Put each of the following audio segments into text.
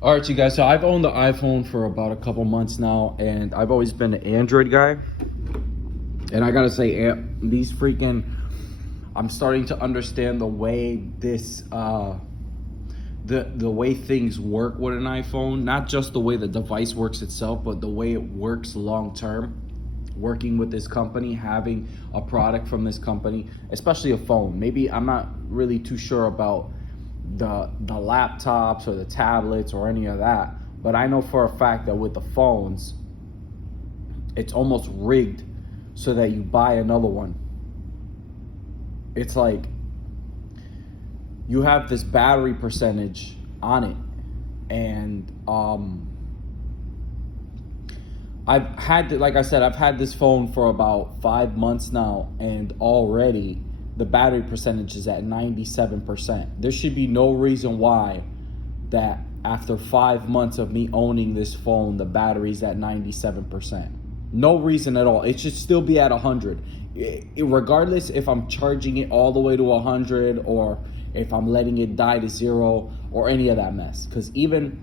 All right, you guys. So I've owned the iPhone for about a couple months now, and I've always been an Android guy. And I gotta say, these freaking, I'm starting to understand the way the way things work with an iPhone. Not just the way the device works itself, but the way it works long term. Working with this company, having a product from this company, especially a phone. Maybe I'm not really too sure about the laptops or the tablets or any of that, but I know for a fact that with the phones, it's almost rigged so that you buy another one. It's like you have this battery percentage on it, and like I said, I've had this phone for about 5 months now, and already the battery percentage is at 97%. There should be no reason why that after 5 months of me owning this phone, the battery's at 97%. No reason at all. It should still be at 100. Regardless if I'm charging it all the way to 100 or if I'm letting it die to 0 or any of that mess. Because even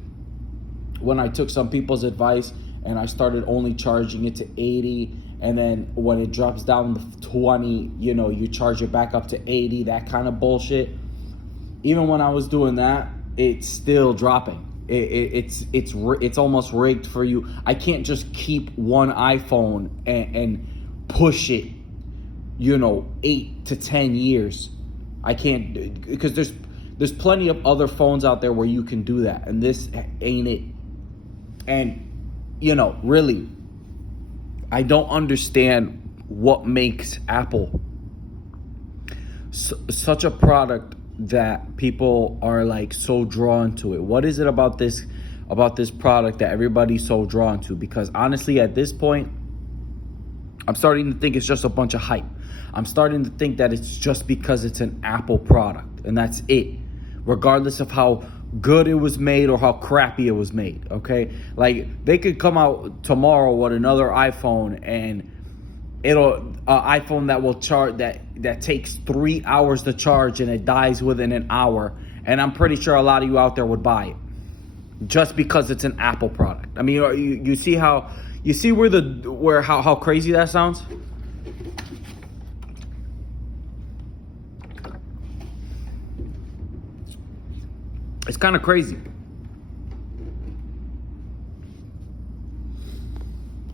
when I took some people's advice and I started only charging it to 80, and then when it drops down to 20, you charge it back up to 80, that kind of bullshit. Even when I was doing that, it's still dropping. It's almost rigged for you. I can't just keep one iPhone and push it, 8 to 10 years. I can't, because there's plenty of other phones out there where you can do that, and this ain't it. And really, I don't understand what makes Apple such a product that people are like so drawn to it. What is it about this product that everybody's so drawn to? Because honestly, at this point, I'm starting to think it's just a bunch of hype. I'm starting to think that it's just because it's an Apple product, and that's it, regardless of how good it was made or how crappy it was made. Okay, like they could come out tomorrow with another iPhone, and iPhone that will charge that takes 3 hours to charge and it dies within an hour, and I'm pretty sure a lot of you out there would buy it just because it's an Apple product. I mean, you see how how crazy that sounds? It's kind of crazy.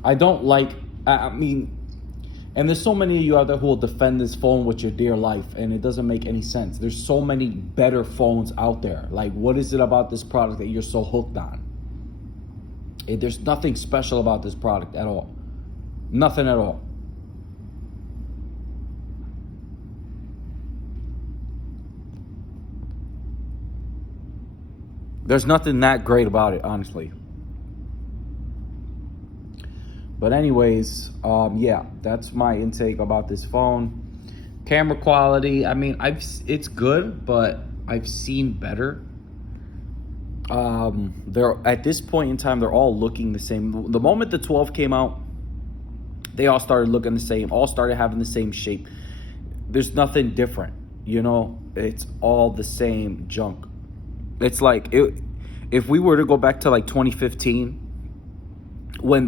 I don't like, I mean, and there's so many of you out there who will defend this phone with your dear life, and it doesn't make any sense. There's so many better phones out there. Like, what is it about this product that you're so hooked on? There's nothing special about this product at all. Nothing at all. There's nothing that great about it, honestly. But anyways, yeah, that's my intake about this phone. Camera quality, I mean, it's good, but I've seen better. They're at this point in time, they're all looking the same. The moment the 12 came out, they all started looking the same, all started having the same shape. There's nothing different, it's all the same junk. It's like if we were to go back to like 2015, when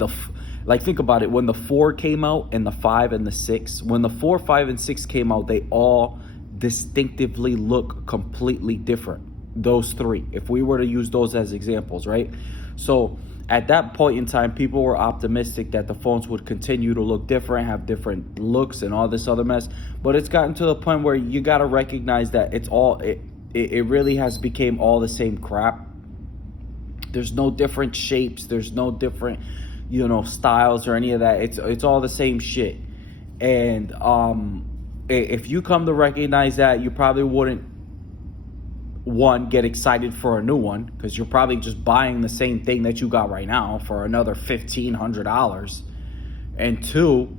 think about it, when the 4 came out and the 5 and the 6, when the 4, 5, and 6 came out, they all distinctively look completely different. Those 3, if we were to use those as examples, right? So at that point in time, people were optimistic that the phones would continue to look different, have different looks and all this other mess. But it's gotten to the point where you got to recognize that it really has become all the same crap. There's no different shapes. There's no different, styles or any of that. It's all the same shit. And if you come to recognize that, you probably wouldn't, one, get excited for a new one, because you're probably just buying the same thing that you got right now for another $1,500. And two,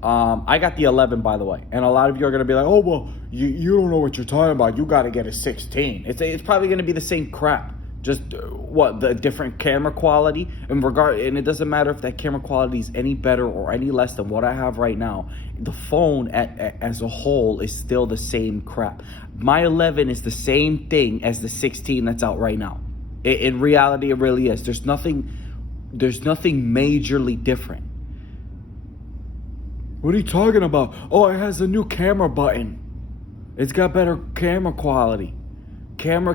I got the 11, by the way, and a lot of you are gonna be like, "Oh well, you don't know what you're talking about. You got to get a 16." It's probably gonna be the same crap, just the different camera quality and it doesn't matter if that camera quality is any better or any less than what I have right now. The phone as a whole is still the same crap. My 11 is the same thing as the 16 that's out right now. In reality, it really is. There's nothing majorly different. What are you talking about? Oh, it has a new camera button. It's got better camera quality. Camera.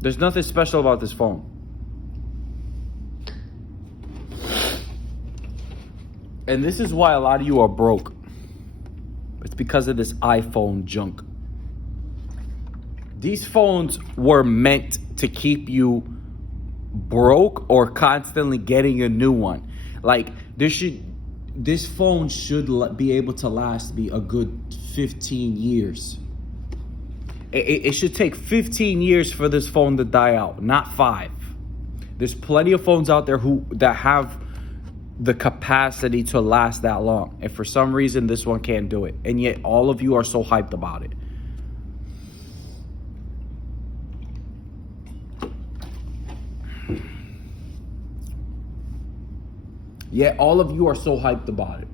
There's nothing special about this phone. And this is why a lot of you are broke. It's because of this iPhone junk. These phones were meant to keep you broke or constantly getting a new one. Like, this phone should be able to last me a good 15 years. It should take 15 years for this phone to die out, not 5. There's plenty of phones out there that have the capacity to last that long. And for some reason, this one can't do it. And yet all of you are so hyped about it. Yet all of you are so hyped about it.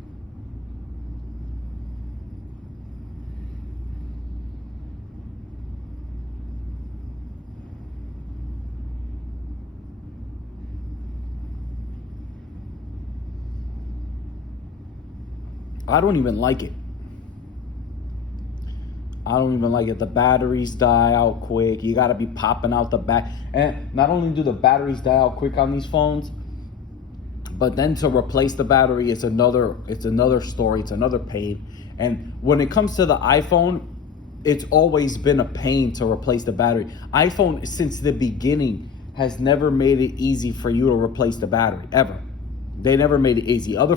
I don't even like it. The batteries die out quick. You gotta be popping out the back. And not only do the batteries die out quick on these phones, but then to replace the battery, it's another story. It's another pain. And when it comes to the iPhone, it's always been a pain to replace the battery. iPhone, since the beginning, has never made it easy for you to replace the battery, ever. They never made it easy. Other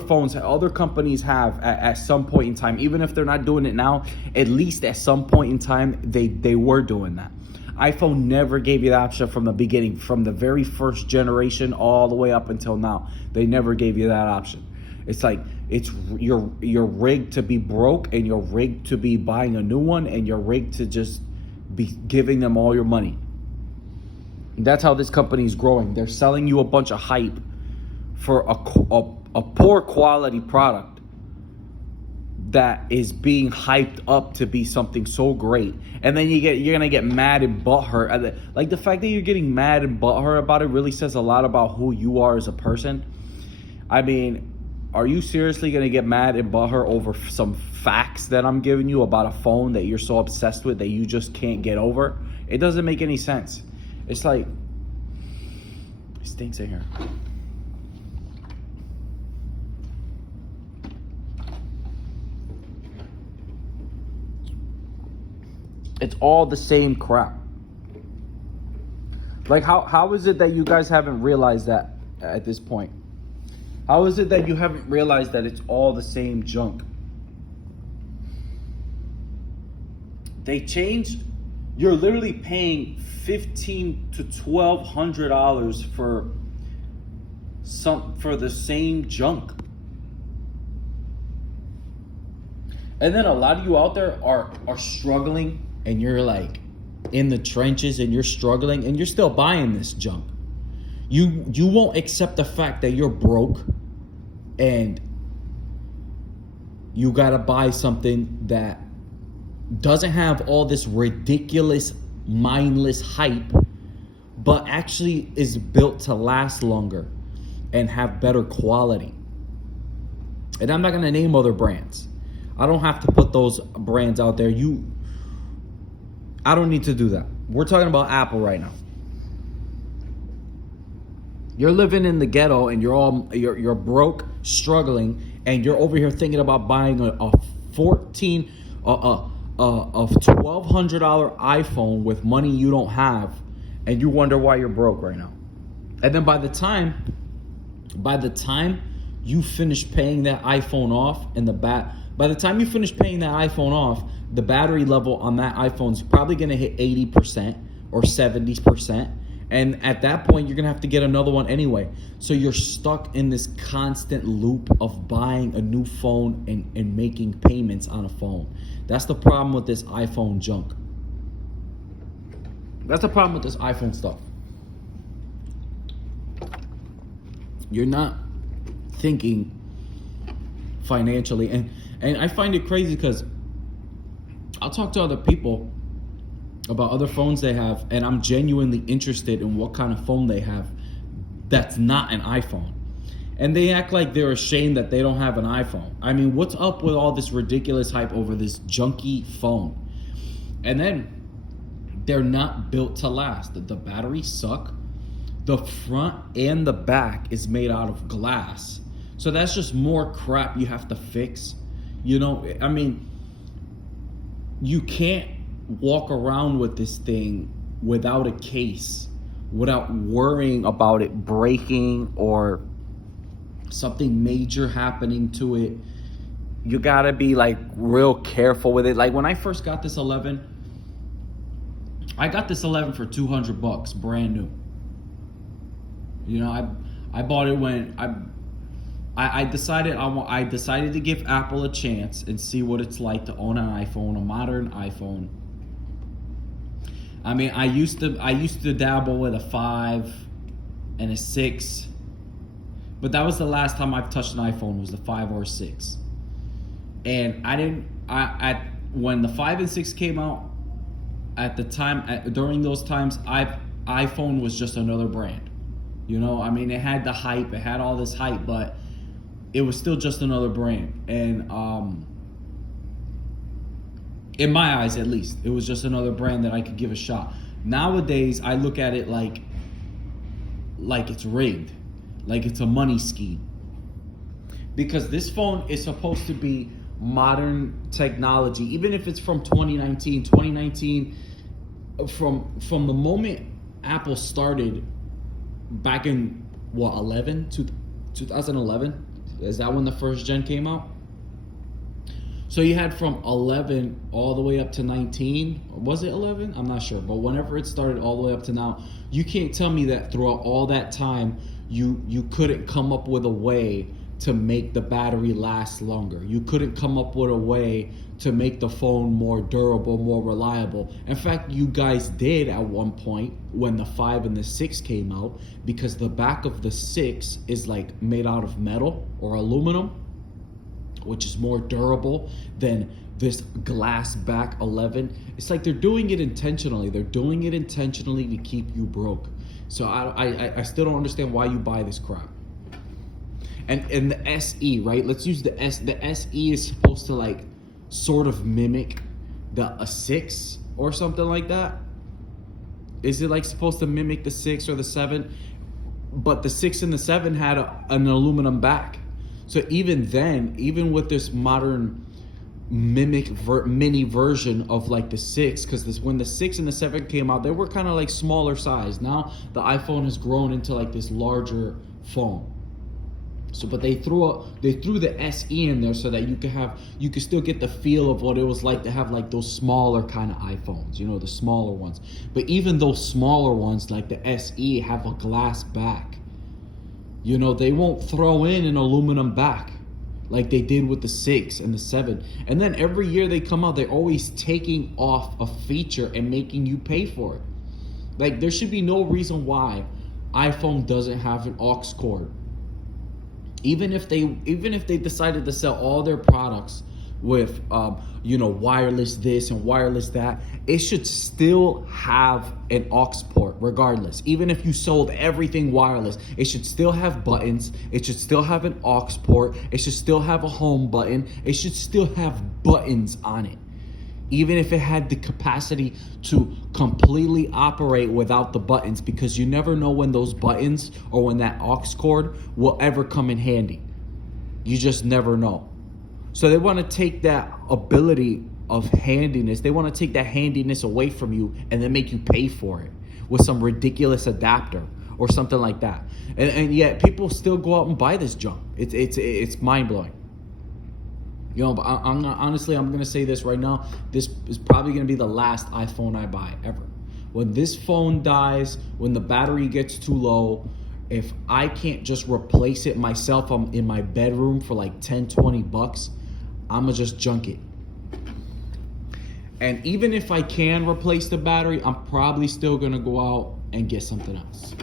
companies have at some point in time, even if they're not doing it now, at least at some point in time, they were doing that. iPhone never gave you the option from the beginning, from the very first generation all the way up until now. They never gave you that option. It's like you're rigged to be broke, and you're rigged to be buying a new one, and you're rigged to just be giving them all your money. That's how this company is growing. They're selling you a bunch of hype for a poor quality product that is being hyped up to be something so great. And then you're gonna get mad and butthurt. Like, the fact that you're getting mad and butthurt about it really says a lot about who you are as a person. I mean, are you seriously gonna get mad and butthurt over some facts that I'm giving you about a phone that you're so obsessed with that you just can't get over? It doesn't make any sense. It's like, it stinks in here. It's all the same crap. Like, how is it that you guys haven't realized that at this point? How is it that you haven't realized that it's all the same junk? They changed. You're literally paying $1,500 to $1,200 for the same junk. And then a lot of you out there are struggling, and you're like in the trenches, and you're struggling, and you're still buying this junk. You won't accept the fact that you're broke and you gotta buy something that doesn't have all this ridiculous, mindless hype, but actually is built to last longer and have better quality. And I'm not gonna name other brands. I don't have to put those brands out there. I don't need to do that. We're talking about Apple right now. You're living in the ghetto, and you're broke, struggling, and you're over here thinking about buying a $1,200 iPhone with money you don't have, and you wonder why you're broke right now. And then by the time you finish paying that iPhone off, and by the time you finish paying that iPhone off, the battery level on that iPhone is probably going to hit 80% or 70%. And at that point, you're going to have to get another one anyway. So you're stuck in this constant loop of buying a new phone and making payments on a phone. That's the problem with this iPhone junk. That's the problem with this iPhone stuff. You're not thinking financially. And I find it crazy because I'll talk to other people about other phones they have, and I'm genuinely interested in what kind of phone they have that's not an iPhone. And they act like they're ashamed that they don't have an iPhone. I mean, what's up with all this ridiculous hype over this junky phone? And then they're not built to last. The batteries suck. The front and the back is made out of glass. So that's just more crap you have to fix. You know, I mean, you can't walk around with this thing without a case, without worrying about it breaking or something major happening to it. You gotta be like real careful with it. Like when I first got this 11, I got this 11 for $200, brand new. You know, I bought it when I decided I decided to give Apple a chance and see what it's like to own an iPhone, a modern iPhone. I mean, I used to dabble with a 5 and a 6, but that was the last time I've touched an iPhone, was the 5 or 6. And when the 5 and 6 came out, at the time, during those times, iPhone was just another brand. You know, I mean, it had the hype, it had all this hype, but it was still just another brand. And in my eyes, at least, it was just another brand that I could give a shot. Nowadays, I look at it like it's rigged, like it's a money scheme. Because this phone is supposed to be modern technology, even if it's from 2019, from the moment Apple started back in 2011, is that when the first gen came out? So you had from 11 all the way up to 19. Was it 11? I'm not sure, but whenever it started all the way up to now, you can't tell me that throughout all that time you couldn't come up with a way to make the battery last longer. You couldn't come up with a way to make the phone more durable, more reliable. In fact, you guys did at one point when the 5 and the 6 came out, because the back of the 6 is like made out of metal or aluminum, which is more durable than this glass back 11. It's like they're doing it intentionally. They're doing it intentionally to keep you broke. So I still don't understand why you buy this crap. And the SE, right? Let's use the S. The SE is supposed to like sort of mimic a 6 or something like that. Is it like supposed to mimic the 6 or the 7? But the 6 and the 7 had an aluminum back. So even then, even with this modern mimic mini version of like the 6, because when the 6 and the 7 came out, they were kind of like smaller size. Now the iPhone has grown into like this larger phone. So, but they threw the SE in there so that you could still get the feel of what it was like to have like those smaller kind of iPhones, you know, the smaller ones. But even those smaller ones, like the SE, have a glass back. You know, they won't throw in an aluminum back like they did with the 6 and the 7. And then every year they come out, they're always taking off a feature and making you pay for it. Like, there should be no reason why iPhone doesn't have an aux cord. Even if they decided to sell all their products with wireless this and wireless that, it should still have an aux port regardless. Even if you sold everything wireless, it should still have buttons, it should still have an aux port, it should still have a home button, it should still have buttons on it. Even if it had the capacity to completely operate without the buttons, because you never know when those buttons or when that aux cord will ever come in handy. You just never know. So they want to take that ability of handiness, they want to take that handiness away from you and then make you pay for it with some ridiculous adapter or something like that. And yet people still go out and buy this junk. It's mind-blowing. You know, but I'm going to say this right now. This is probably going to be the last iPhone I buy ever. When this phone dies, when the battery gets too low, if I can't just replace it myself, I'm in my bedroom for like $10-20, I'm going to just junk it. And even if I can replace the battery, I'm probably still going to go out and get something else.